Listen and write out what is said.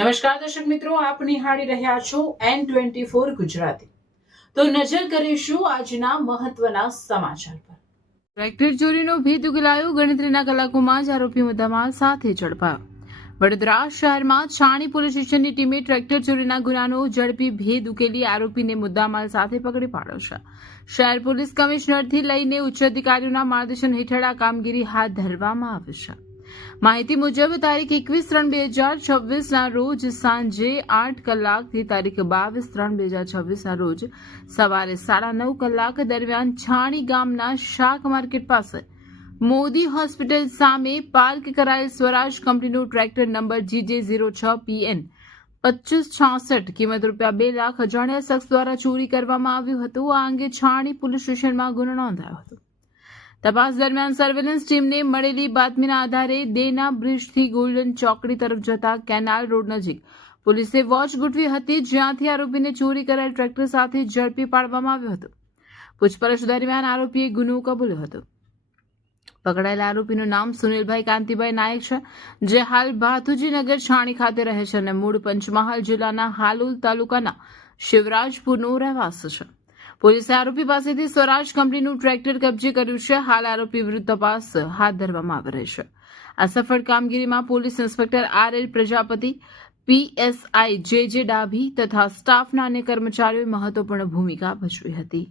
નમસ્કાર દર્શક મિત્રો, આપ નિહાળી રહ્યા છો N24 ગુજરાતી। તો નજર કરીશું આજના મહત્વના સમાચાર પર। ટ્રેક્ટર ચોરીનો ભેદ ઉકેલાયો, ગણતરીના કલાકોમાં જ આરોપી મુદ્દામાલ સાથે ઝડપાયો। વડોદરા શહેરમાં છાણી પોલીસ સ્ટેશનની ટીમે ટ્રેક્ટર ચોરીના ગુનાનો ઝડપી ભેદ ઉકેલી આરોપીને મુદ્દામાલ સાથે પકડી પાડ્યો છે। શહેર પોલીસ કમિશનરથી લઈને ઉચ્ચ અધિકારીઓના માર્ગદર્શન હેઠળ આ કામગીરી હાથ ધરવામાં આવી છે। માહિતી મુજબ તારીખ 21/3/2026ના રોજ સાંજે 8 કલાકથી તારીખ 22/3/2026ના રોજ સવારે 9:30 કલાક દરમિયાન છાણી ગામના શાક માર્કેટ પાસે મોદી હોસ્પિટલ સામે પાર્ક કરાયેલ સ્વરાજ કંપનીનું ટ્રેક્ટર નંબર GJ06PN 2566 કિંમત ₹2 લાખ અજાણ્યા શખ્સ દ્વારા ચોરી કરવામાં આવ્યું હતું। આ અંગે છાણી પોલીસ સ્ટેશનમાં ગુનો નોંધાયો હતો। તપાસ દરમિયાન સર્વેલન્સ ટીમને મળેલી બાતમીના આધારે દેના બ્રિજથી ગોલ્ડન ચોકડી તરફ જતા કેનાલ રોડ નજીક પોલીસે વોચ ગોઠવી હતી, જ્યાંથી આરોપીને ચોરી કરાયેલ ટ્રેક્ટર સાથે ઝડપી પાડવામાં આવ્યો હતો। પૂછપરછ દરમિયાન આરોપીએ ગુનો કબૂલ્યો હતો। પકડાયેલા આરોપીનું નામ સુનિલભાઈ કાંતિભાઈ નાયક છે, જે હાલ ભાથુજીનગર છાણી ખાતે રહે છે અને મૂળ પંચમહાલ જિલ્લાના હાલોલ તાલુકાના શિવરાજપુરનો રહેવાસી છે। પોલીસે આરોપી પાસેથી સ્વરાજ કંપનીનું ટ્રેક્ટર કબજે કર્યું છે। હાલ આરોપી વિરુદ્ધ તપાસ હાથ ધરવામાં આવી રહી છે। આ સફળ કામગીરીમાં police inspector RL Prajapati, PSI JJ Dabhi તથા સ્ટાફના અન્ય કર્મચારીઓએ મહત્વપૂર્ણ ભૂમિકા ભજવી હતી।